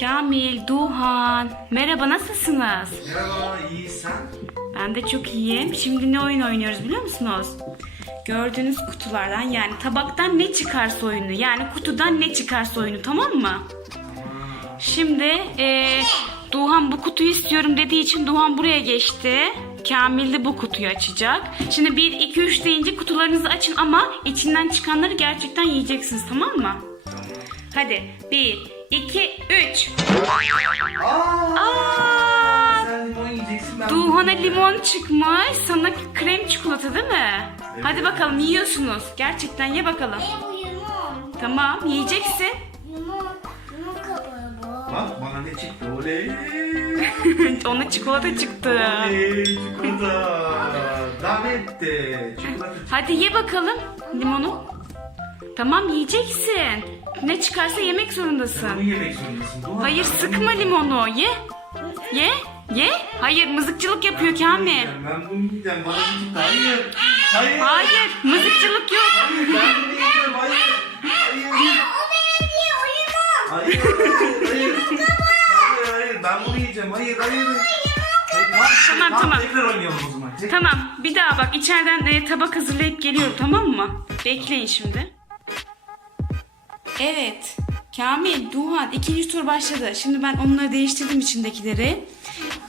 Kamil, Duhan. Merhaba nasılsınız? Merhaba, iyi sen? Ben de çok iyiyim. Şimdi ne oyun oynuyoruz biliyor musunuz? Gördüğünüz kutulardan yani tabaktan ne çıkarsa oyunu yani kutudan ne çıkarsa oyunu tamam mı? Şimdi eee Duhan bu kutuyu istiyorum dediği için Duhan buraya geçti. Kamil de bu kutuyu açacak. Şimdi 1, 2, 3 deyince kutularınızı açın ama içinden çıkanları gerçekten yiyeceksiniz tamam mı? Hadi 1, 2, 3. Aa, sen limon yiyeceksin ben. Duhan'a limon çıkmış. Sana krem çikolata değil mi? Hadi bakalım yiyorsunuz. Gerçekten ye bakalım. E bu limon. Tamam yiyeceksin. Limon. Limon kabuğu bu. Bak bana ne çıktı oley. Ona çikolata çıktı. Oley çikolata. Davetti. Çikolata çıktı. Hadi ye bakalım limonu. Tamam yiyeceksin. Ne çıkarsa yemek Bunu zorundasın. yemek zorundasın. Duhan, Hayır sıkma limonu. Ye. Ye. Ye. Hayır mızıkçılık yapıyor Kamil. Ben bunu yiyeceğim. Bana çıktı. Hayır. Hayır. Hayır mızıkçılık yok. Hayır ben bunu yiyeceğim. Hayır. Hayır. Hayır, hayır, hayır. Hayır, hayır. Ben bunu yiyeceğim. Hayır, hayır. Hayır, Tamam, tamam. Tekrar oynayalım o zaman. Tekrar. Tamam bir daha bak içeriden e, tabak hazırlayıp geliyorum tamam mı? Bekleyin şimdi. Evet. Kamil, Duhan ikinci tur başladı. Şimdi ben onları değiştirdim içindekileri.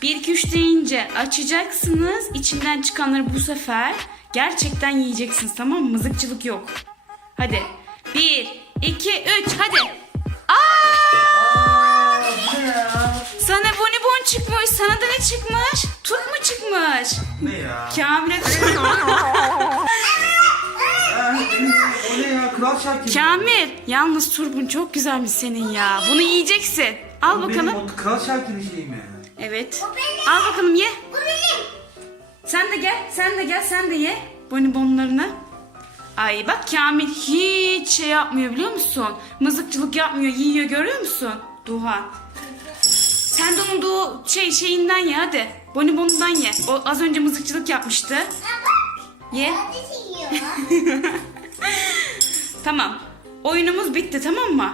1 2 3 deyince açacaksınız. İçinden çıkanları bu sefer gerçekten yiyeceksiniz tamam mı? Mızıkçılık yok. Hadi. 1 2 3 hadi. Aa! Sana bonibon çıkmış. Sana da ne çıkmış? Turp mu çıkmış? Ne ya? Kamil'e o ne ya? Kral Şakir. Kamil, yalnız turbun çok güzelmiş senin ya. Bunu yiyeceksin. Al Benim bakalım. o Kral Şakir'in şeyi mi? Evet. Al bakalım ye. Bu benim. Sen de gel, sen de gel, sen de ye bonibonlarını. Ay bak Kamil hiç şey yapmıyor biliyor musun? Mızıkçılık yapmıyor, yiyor görüyor musun? Duha. Sen de onun doğu şey şeyinden ye hadi. Bonibonundan ye. O az önce mızıkçılık yapmıştı. Ye. Hadi yiyor. Tamam. Oyunumuz bitti tamam mı?